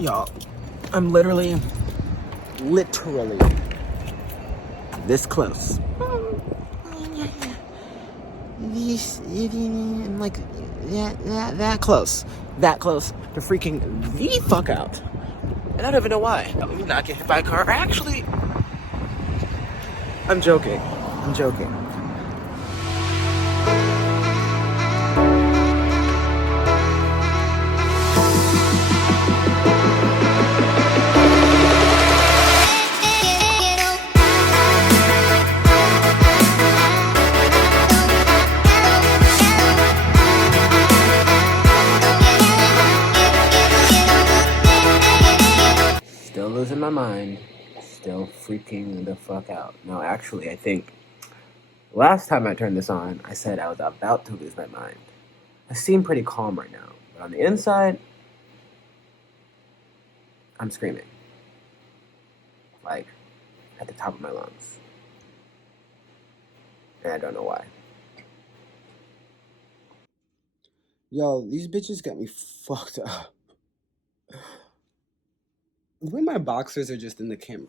Y'all, I'm literally this close. I'm like that close to freaking the fuck out. And I don't even know why. I'm not get hit by a car. Actually, I'm joking. Still losing my mind. Still freaking the fuck out. No, actually, I think last time I turned this on, I said I was about to lose my mind. I seem pretty calm right now, but on the inside, I'm screaming. Like, at the top of my lungs. And I don't know why. Yo, these bitches got me fucked up. The way my boxers are just in the camera.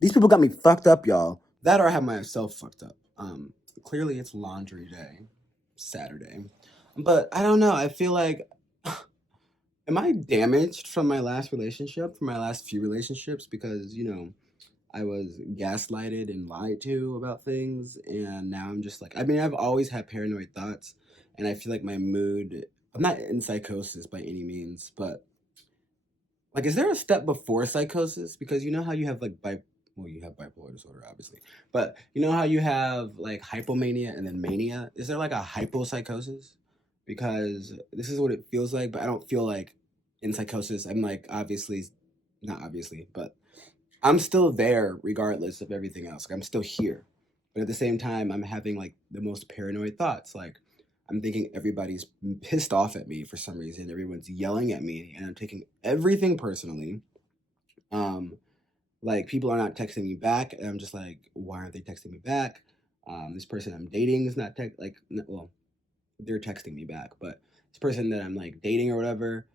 These people got me fucked up, y'all. That or I have myself fucked up. Clearly it's laundry day. Saturday. But I don't know. I feel like, am I damaged from my last relationship, from my last few relationships? Because, I was gaslighted and lied to about things. And now I'm just like, I've always had paranoid thoughts. And I feel like my mood, I'm not in psychosis by any means. But, like, is there a step before psychosis? Because you know how you have, like, you have bipolar disorder, obviously. But you know how you have, like, hypomania and then mania? Is there, like, a hypopsychosis? Because this is what it feels like, but I don't feel like in psychosis. I'm, like, not obviously, but I'm still there regardless of everything else. Like, I'm still here. But at the same time, I'm having, like, the most paranoid thoughts. Like, I'm thinking everybody's pissed off at me for some reason. Everyone's yelling at me, and I'm taking everything personally. Like, people are not texting me back, and I'm just like, why aren't they texting me back? This person I'm dating is not they're texting me back, but this person that I'm, like, dating or whatever,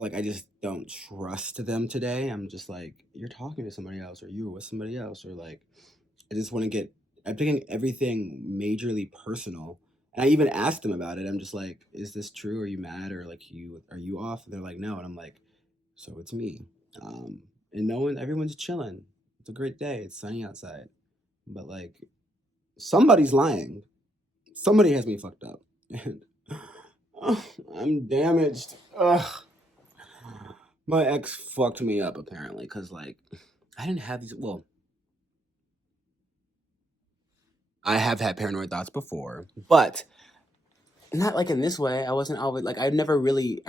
like, I just don't trust them today. I'm just like, you're talking to somebody else, or you were with somebody else, or, like, I'm taking everything majorly personal. And I even asked them about it. I'm just like, is this true? Are you mad? Or, like, are you off? And they're like, no. And I'm like, so it's me. And everyone's chilling. It's a great day. It's sunny outside. But, like, somebody's lying. Somebody has me fucked up. And I'm damaged. Ugh. My ex fucked me up, apparently, because, like, I didn't have these. Well, I have had paranoid thoughts before, but not, like, in this way. I wasn't always, like, I never really,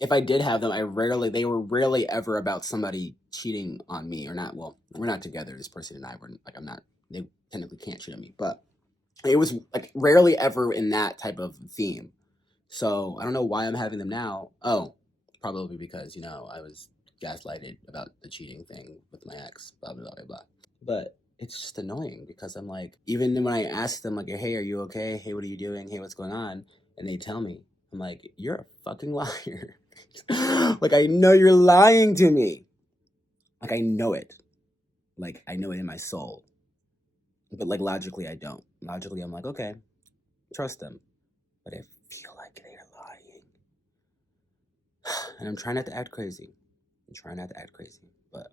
if I did have them, they were rarely ever about somebody cheating on me or not. Well, we're not together, this person and I. They technically can't cheat on me, but it was, like, rarely ever in that type of theme. So I don't know why I'm having them now. Oh, probably because, I was gaslighted about the cheating thing with my ex, blah, blah, blah, blah. But it's just annoying because I'm like, even when I ask them, like, hey, are you okay? Hey, what are you doing? Hey, what's going on? And they tell me, I'm like, you're a fucking liar. Like, I know you're lying to me. Like, I know it. Like, I know it in my soul. But, like, logically, I don't. Logically, I'm like, okay, trust them. But I feel like they're lying. And I'm trying not to act crazy. But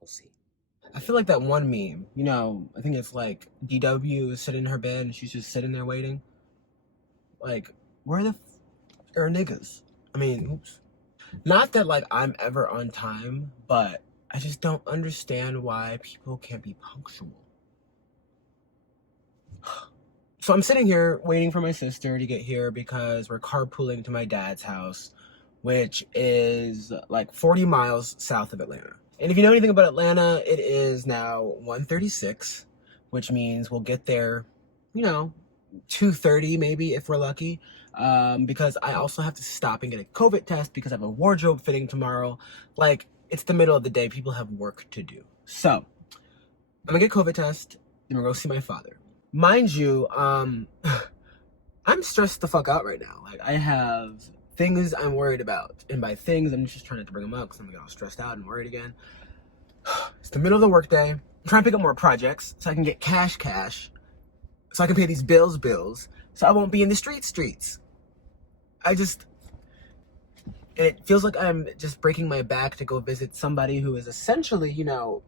we'll see. I feel like that one meme, I think it's like DW is sitting in her bed and she's just sitting there waiting. Like, where the are niggas? I mean, oops. Not that, like, I'm ever on time, but I just don't understand why people can't be punctual. So I'm sitting here waiting for my sister to get here because we're carpooling to my dad's house, which is, like, 40 miles south of Atlanta. And if you know anything about Atlanta, it is now 1:36, which means we'll get there, 2:30 maybe if we're lucky. Because I also have to stop and get a COVID test because I have a wardrobe fitting tomorrow. Like, it's the middle of the day. People have work to do. So, I'm gonna get a COVID test. Then we're gonna go see my father. Mind you, I'm stressed the fuck out right now. Like, I have things I'm worried about. And by things, I'm just trying not to bring them up because I'm getting all stressed out and worried again. It's the middle of the workday. I'm trying to pick up more projects so I can get cash, so I can pay these bills, so I won't be in the streets. And it feels like I'm just breaking my back to go visit somebody who is essentially, you know,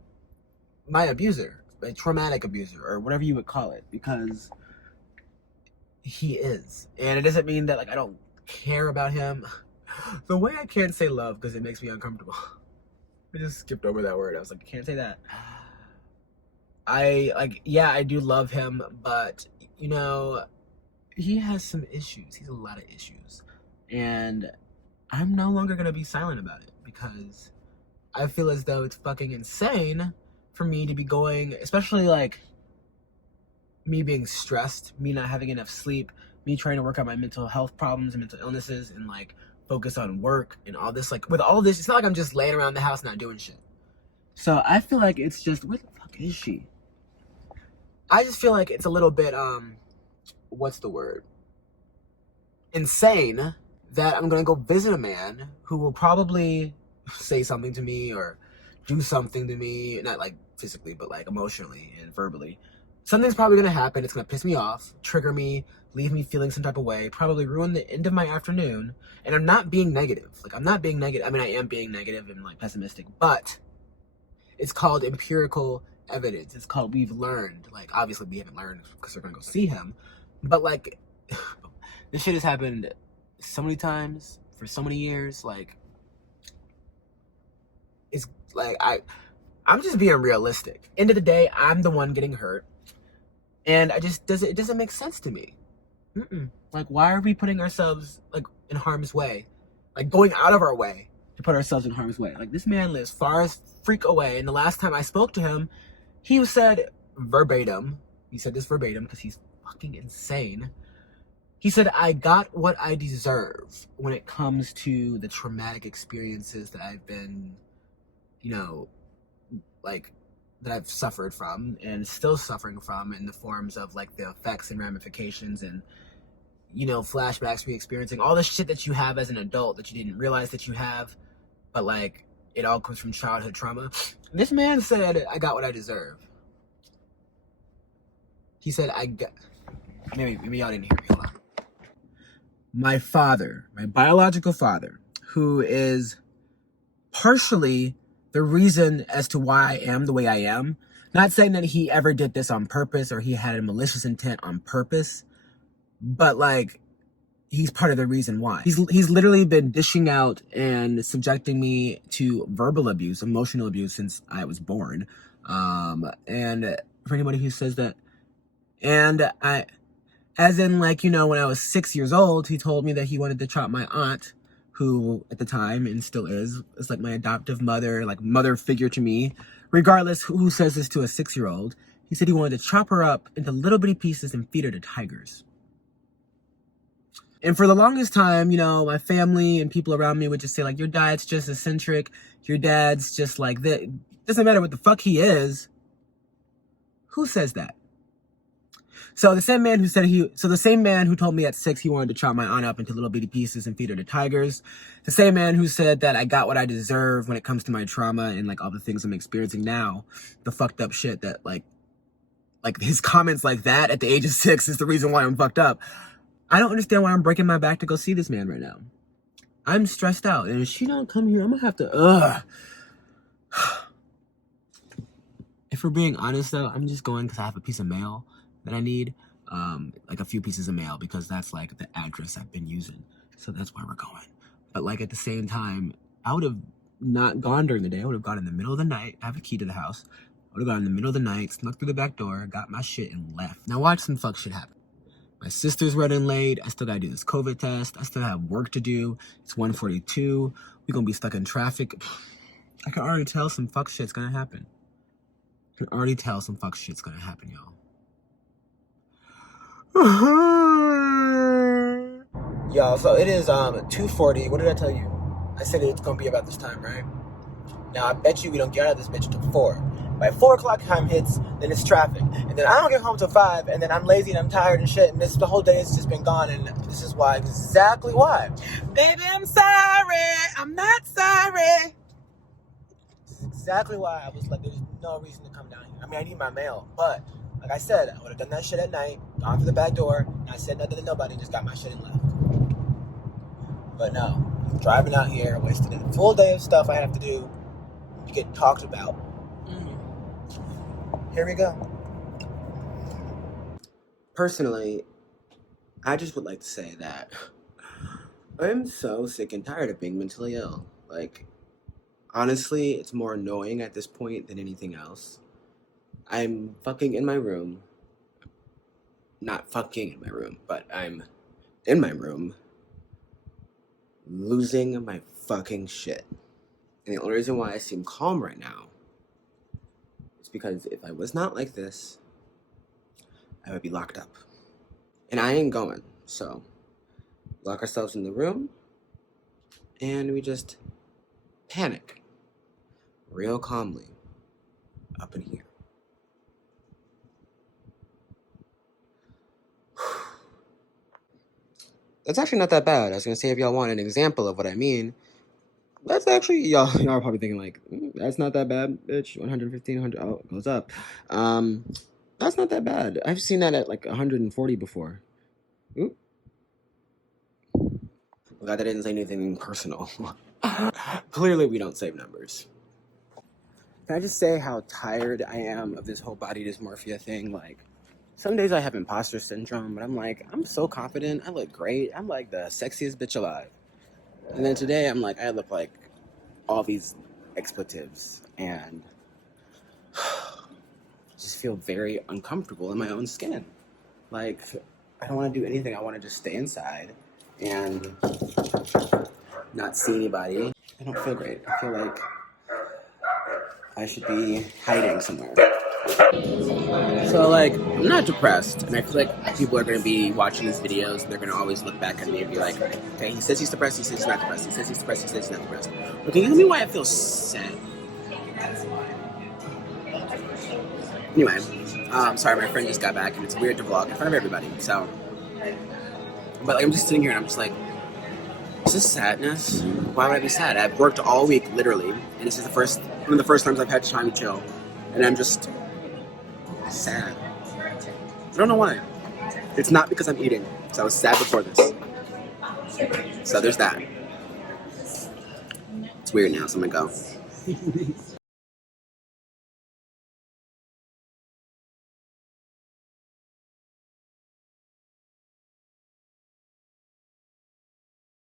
my abuser, a traumatic abuser, or whatever you would call it, because he is. And it doesn't mean that, like, I don't care about him. The way I can't say love because it makes me uncomfortable. I just skipped over that word. I was like, I can't say that. I do love him, but, you know, he has some issues. He has a lot of issues. And I'm no longer going to be silent about it because I feel as though it's fucking insane for me to be going, especially, like, me being stressed, me not having enough sleep, me trying to work out my mental health problems and mental illnesses and, like, focus on work and all this. Like, with all this, it's not like I'm just laying around the house not doing shit. So I feel like it's just, where the fuck is she? I just feel like it's a little bit, what's the word? Insane that I'm gonna go visit a man who will probably say something to me or do something to me, not like physically, but like emotionally and verbally. Something's probably gonna happen. It's gonna piss me off, trigger me, leave me feeling some type of way, probably ruin the end of my afternoon. And I'm not being negative. Like, I'm not being negative. I mean, I am being negative and, like, pessimistic, but it's called empirical evidence. It's called we've learned. Like, obviously we haven't learned because we're gonna go see him, but, like, this shit has happened so many times for so many years. Like, it's like I'm just being realistic. End of the day, I'm the one getting hurt, and it doesn't make sense to me. Like, why are we putting ourselves, like, in harm's way? Like, going out of our way to put ourselves in harm's way. Like, this man lives far as freak away, and the last time I spoke to him, he said verbatim, he said this verbatim because he's fucking insane. He said, I got what I deserve when it comes to the traumatic experiences that I've been, you know, like, that I've suffered from and still suffering from in the forms of, like, the effects and ramifications and, you know, flashbacks, re-experiencing all the shit that you have as an adult that you didn't realize that you have, but, like, it all comes from childhood trauma. This man said, I got what I deserve. He said, maybe y'all didn't hear me, hold on. My father, my biological father, who is partially the reason as to why I am the way I am. Not saying that he ever did this on purpose or he had a malicious intent on purpose, but, like, he's part of the reason why. He's literally been dishing out and subjecting me to verbal abuse, emotional abuse since I was born. And for anybody who says that, and as in, like, you know, when I was 6 years old, he told me that he wanted to chop my aunt, who at the time, and still is like my adoptive mother, like mother figure to me. Regardless who says this to a 6-year-old, he said he wanted to chop her up into little bitty pieces and feed her to tigers. And for the longest time, you know, my family and people around me would just say, like, your dad's just eccentric, your dad's just like that. Doesn't matter what the fuck he is. Who says that? So the same man who told me at 6 he wanted to chop my aunt up into little bitty pieces and feed her to tigers, the same man who said that I got what I deserve when it comes to my trauma and, like, all the things I'm experiencing now, the fucked up shit that, like his comments like that at the age of 6 is the reason why I'm fucked up. I don't understand why I'm breaking my back to go see this man right now. I'm stressed out, and if she don't come here, I'm gonna have to, If we're being honest, though, I'm just going because I have a piece of mail that I need, like a few pieces of mail, because that's, like, the address I've been using. So that's why we're going. But, like, at the same time, I would have not gone during the day. I would have gone in the middle of the night. I have a key to the house. I would have gone in the middle of the night, snuck through the back door, got my shit, and left. Now watch some fuck shit happen. My sister's running late. I still gotta do this COVID test. I still have work to do. It's 1:42. We're gonna be stuck in traffic. I can already tell some fuck shit's gonna happen. Y'all. Y'all, so it is 2:40. What did I tell you? I said it's gonna be about this time, right? Now I bet you we don't get out of this bitch till 4. By 4 o'clock time hits, then it's traffic. And then I don't get home till 5, and then I'm lazy and I'm tired and shit, and the whole day has just been gone, and this is why, exactly why. Baby, I'm sorry. I'm not sorry. This is exactly why I was like, there's no reason to come down here. I mean, I need my mail, but like I said, I would have done that shit at night, gone through the back door, not said nothing to nobody, just got my shit and left. But no, I'm driving out here, wasting a full day of stuff I have to do to get talked about. Here we go. Personally, I just would like to say that I'm so sick and tired of being mentally ill. Like, honestly, it's more annoying at this point than anything else. I'm fucking in my room. Not fucking in my room, but I'm in my room losing my fucking shit. And the only reason why I seem calm right now is because if I was not like this, I would be locked up. And I ain't going. So, lock ourselves in the room and we just panic real calmly up in here. That's actually not that bad. I was gonna say, if y'all want an example of what I mean, that's actually, y'all are probably thinking like, that's not that bad, bitch. 115, 100, oh, it goes up. That's not that bad. I've seen that at like 140 before. Oop. Glad that didn't say anything personal. Clearly we don't save numbers. Can I just say how tired I am of this whole body dysmorphia thing? Like, some days I have imposter syndrome, but I'm like, I'm so confident. I look great. I'm like the sexiest bitch alive. And then today I'm like, I look like all these expletives and just feel very uncomfortable in my own skin. Like, I don't want to do anything. I want to just stay inside and not see anybody. I don't feel great. I feel like I should be hiding somewhere. So, like, I'm not depressed, and I feel like people are going to be watching these videos, and they're going to always look back at me and be like, okay, he says he's depressed, he says he's not depressed, he says he's depressed, he says he's not depressed. But can you tell me why I feel sad? Anyway, sorry, my friend just got back, and it's weird to vlog in front of everybody, so. But like, I'm just sitting here, and I'm just like, is this sadness? Why would I be sad? I've worked all week, literally, and this is one of the first times I've had time to chill, and I'm just sad. I don't know why. It's not because I'm eating, because I was sad before this. So there's that. It's weird now, so I'm gonna go.